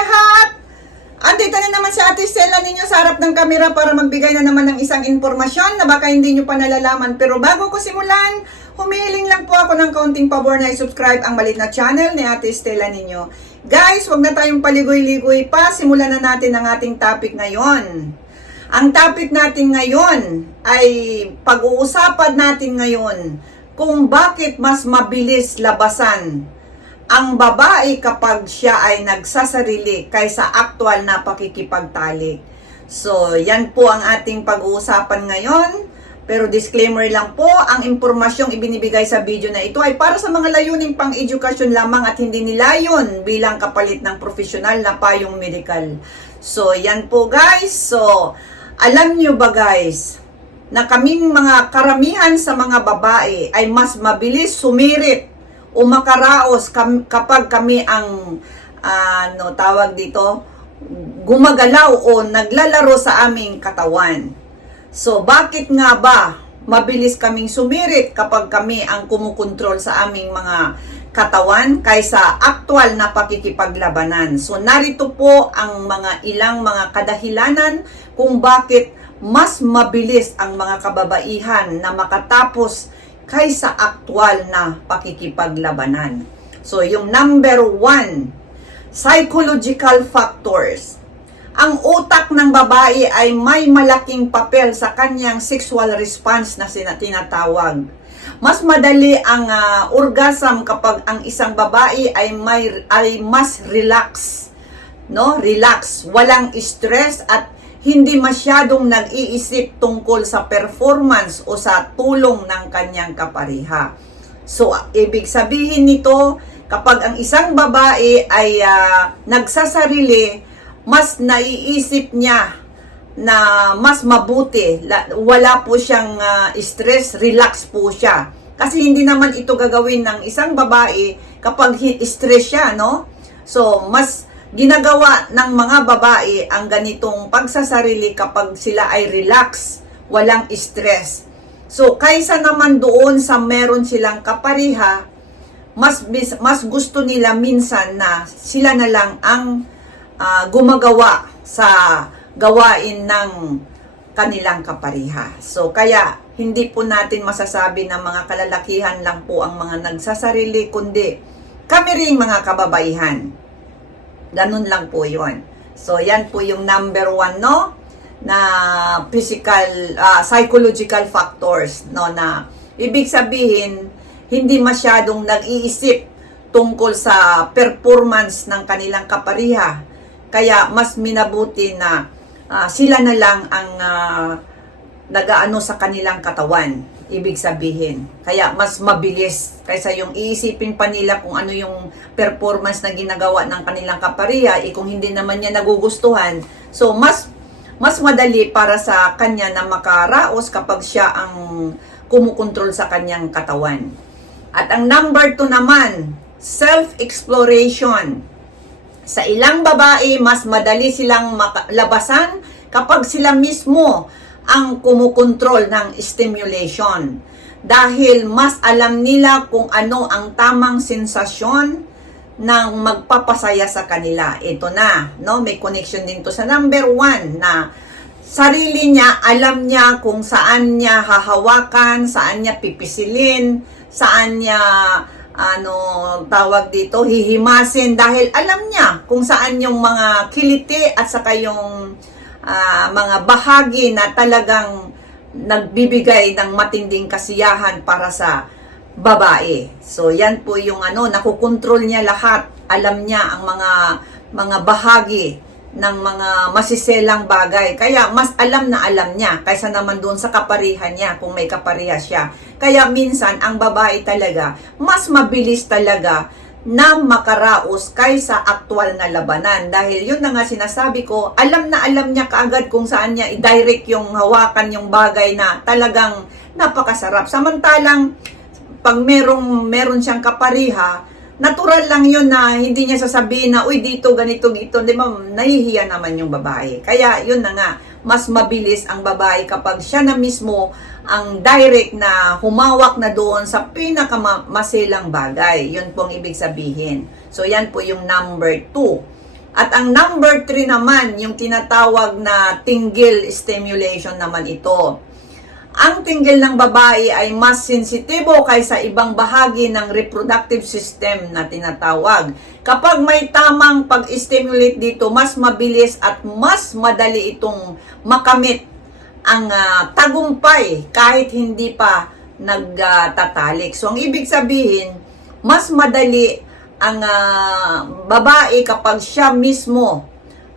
lahat! Andito na naman si Ate Stella ninyo sa harap ng kamera para magbigay na naman ng isang informasyon na baka hindi nyo pa nalalaman. Pero bago ko simulan, humihiling lang po ako ng kaunting pabor na i-subscribe ang malit na channel ni Ate Stella ninyo. Guys, huwag na tayong paligoy-ligoy pa. Simulan na natin ang ating topic ngayon. Ang topic natin ngayon ay pag-uusapan natin ngayon kung bakit mas mabilis labasan ang babae kapag siya ay nagsasarili kaysa aktwal na pakikipagtalik. So, yan po ang ating pag-uusapan ngayon. Pero disclaimer lang po, ang impormasyong ibinibigay sa video na ito ay para sa mga layuning pang edukasyon lamang at hindi nilayon bilang kapalit ng profesional na payong medical. So, yan po guys. So, alam nyo ba guys, na kaming mga karamihan sa mga babae ay mas mabilis sumirit o makaraos kam- kapag kami ang ano tawag dito gumagalaw o naglalaro sa aming katawan. So bakit nga ba mabilis kaming sumirit kapag kami ang kumukontrol sa aming mga katawan kaysa aktwal na pakikipaglabanan. So narito po ang mga ilang mga kadahilanan kung bakit mas mabilis ang mga kababaihan na makatapos kaysa aktwal na pakikipaglabanan. So, yung number one, psychological factors. Ang utak ng babae ay may malaking papel sa kanyang sexual response na tinatawag. Mas madali ang ah, orgasm kapag ang isang babae ay may ay mas relax. No? Relax, walang stress at hindi masyadong nag-iisip tungkol sa performance o sa tulong ng kanyang kapariha. So, ibig sabihin nito, kapag ang isang babae ay ah, nagsasarili, mas naiisip niya na mas mabuti. La- Wala po siyang ah, stress, relax po siya. Kasi hindi naman ito gagawin ng isang babae kapag stress siya, no? So, mas ginagawa ng mga babae ang ganitong pagsasarili kapag sila ay relax, walang stress. So, kaysa naman doon sa meron silang kapariha, mas mas gusto nila minsan na sila na lang ang ah, gumagawa sa gawain ng kanilang kapariha. So kaya hindi po natin masasabi na mga kalalakihan lang po ang mga nagsasarili kundi kami ring mga kababaihan. Ganun lang po 'yon. So yan po yung number one no? Na physical ah, psychological factors no? Na ibig sabihin hindi masyadong nag-iisip tungkol sa performance ng kanilang kapariha. Kaya mas minabuti na ah, sila na lang ang ah, nagaano sa kanilang katawan ibig sabihin kaya mas mabilis kaysa yung iisipin pa nila kung ano yung performance na ginagawa ng kanilang kapariha eh kung hindi naman niya nagugustuhan so mas mas madali para sa kanya na makaraos kapag siya ang kumukontrol sa kanyang katawan. At ang number two naman, self-exploration. Sa ilang babae, mas madali silang labasan kapag sila mismo ang kumukontrol ng stimulation. Dahil mas alam nila kung ano ang tamang sensasyon ng magpapasaya sa kanila. Ito na, no? May connection din to sa number one na sarili niya, alam niya kung saan niya hahawakan, saan niya pipisilin, saan niya ano tawag dito, hihimasin dahil alam niya kung saan yung mga kiliti at saka yung ah, mga bahagi na talagang nagbibigay ng matinding kasiyahan para sa babae. So yan po yung ano, nakukontrol niya lahat. Alam niya ang mga mga bahagi ng mga masiselang bagay. Kaya mas alam na alam niya kaysa naman doon sa kaparihan niya kung may kapariha siya. Kaya minsan ang babae talaga mas mabilis talaga na makaraos kaysa aktwal na labanan. Dahil yun na nga sinasabi ko, alam na alam niya kaagad kung saan niya i-direct yung hawakan yung bagay na talagang napakasarap. Samantalang pag merong meron siyang kapariha, natural lang yun na hindi niya sasabihin na, uy, dito, ganito, gito. Di ba, nahihiya naman yung babae. Kaya, yun na nga, mas mabilis ang babae kapag siya na mismo ang direct na humawak na doon sa pinakamasilang bagay. Yun pong ibig sabihin. So, yan po yung number two. At ang number 3 naman, yung tinatawag na tinggil stimulation naman ito. Ang tinggil ng babae ay mas sensitibo kaysa ibang bahagi ng reproductive system na tinatawag. Kapag may tamang pag-stimulate dito, mas mabilis at mas madali itong makamit ang ah, tagumpay kahit hindi pa nagtatalik. so, ang ibig sabihin, mas madali ang ah, babae kapag siya mismo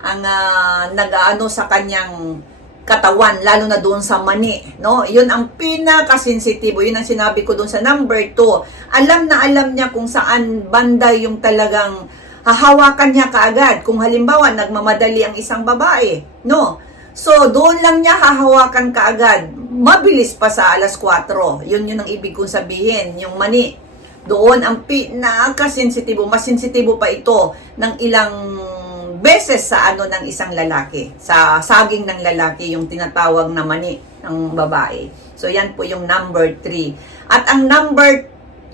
ang ah, nag-ano sa kanyang katawan, lalo na doon sa mani, no? Yun ang pinaka-sensitibo. Yun ang sinabi ko doon sa number 2. Alam na alam niya kung saan banda yung talagang hahawakan niya kaagad. Kung halimbawa, nagmamadali ang isang babae, no? So, doon lang niya hahawakan kaagad. Mabilis pa sa alas 4. Yun yun ang ibig kong sabihin, yung mani. Doon ang pinaka-sensitibo. Mas sensitibo pa ito ng ilang beses sa ano ng isang lalaki. Sa saging ng lalaki, yung tinatawag na mani ng babae. So, yan po yung number 3. At ang number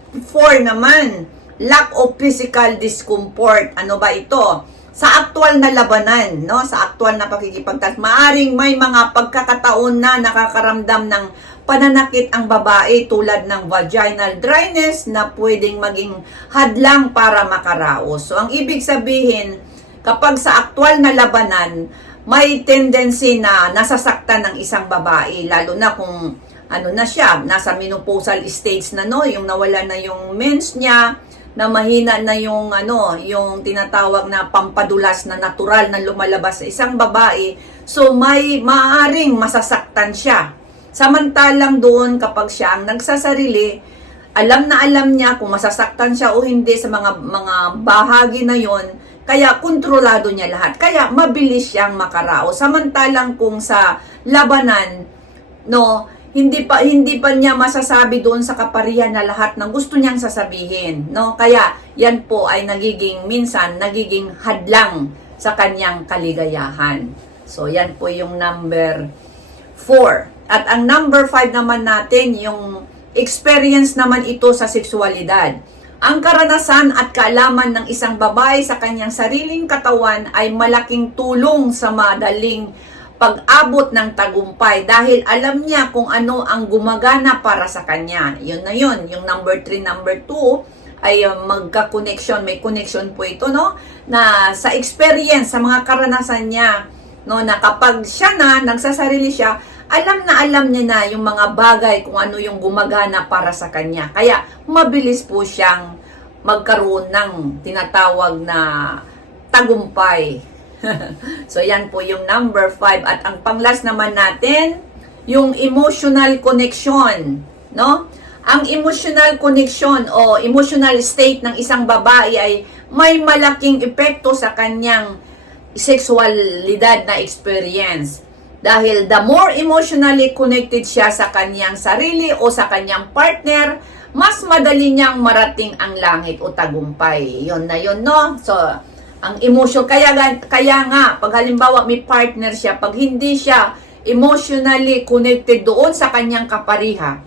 4 naman, lack of physical discomfort. Ano ba ito? Sa aktual na labanan, no? Sa aktual na pakikipagtas, maaring may mga pagkakataon na nakakaramdam ng pananakit ang babae tulad ng vaginal dryness na pwedeng maging hadlang para makaraos. So, ang ibig sabihin, kapag sa aktual na labanan, may tendency na nasasaktan ng isang babae, lalo na kung ano na siya, nasa menopausal stage na no, yung nawala na yung mens niya, na mahina na yung ano, yung tinatawag na pampadulas na natural na lumalabas sa isang babae. So may maaring masasaktan siya. Samantalang doon kapag siya ang nagsasarili, alam na alam niya kung masasaktan siya o hindi sa mga mga bahagi na yon kaya kontrolado niya lahat. Kaya mabilis siyang makarao. Samantalang kung sa labanan, no, hindi pa hindi pa niya masasabi doon sa kaparihan na lahat ng gusto niyang sasabihin, no? Kaya yan po ay nagiging minsan nagiging hadlang sa kanyang kaligayahan. So yan po yung number 4. At ang number 5 naman natin yung experience naman ito sa sexualidad. Ang karanasan at kaalaman ng isang babae sa kanyang sariling katawan ay malaking tulong sa madaling pag-abot ng tagumpay dahil alam niya kung ano ang gumagana para sa kanya. Yun na yun. Yung number 3, number 2 ay uh, magka-connection. May connection po ito, no? Na sa experience, sa mga karanasan niya, no? Na kapag siya na, nagsasarili siya, alam na alam niya na yung mga bagay kung ano yung gumagana para sa kanya. Kaya mabilis po siyang magkaroon ng tinatawag na tagumpay. so yan po yung number 5 at ang panglas naman natin yung emotional connection, no? Ang emotional connection o emotional state ng isang babae ay may malaking epekto sa kanyang sexualidad na experience. Dahil the more emotionally connected siya sa kanyang sarili o sa kanyang partner, mas madali niyang marating ang langit o tagumpay. Yon na yon no? So, ang emotion, kaya, kaya nga, pag halimbawa may partner siya, pag hindi siya emotionally connected doon sa kanyang kapariha,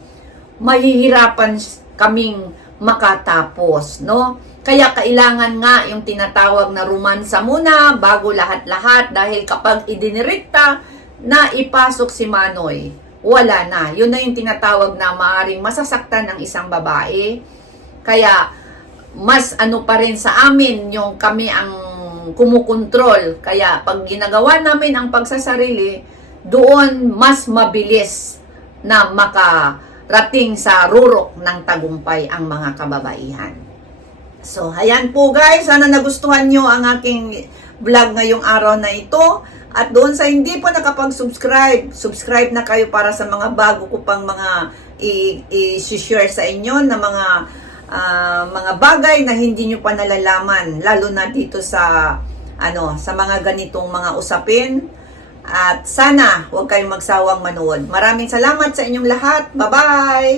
mahihirapan kaming makatapos, no? Kaya kailangan nga yung tinatawag na romansa muna bago lahat-lahat dahil kapag idinirekta na ipasok si Manoy, wala na. Yun na yung tinatawag na maaring masasaktan ng isang babae. Kaya, mas ano pa rin sa amin yung kami ang kumukontrol. Kaya, pag ginagawa namin ang pagsasarili, doon mas mabilis na makarating sa rurok ng tagumpay ang mga kababaihan. So, ayan po guys. Sana nagustuhan nyo ang aking vlog ngayong araw na ito. At doon sa hindi pa nakapag-subscribe, subscribe na kayo para sa mga bago ko pang mga i-share sa inyo na mga uh, mga bagay na hindi nyo pa nalalaman. Lalo na dito sa ano sa mga ganitong mga usapin. At sana huwag kayong magsawang manood. Maraming salamat sa inyong lahat. Bye-bye!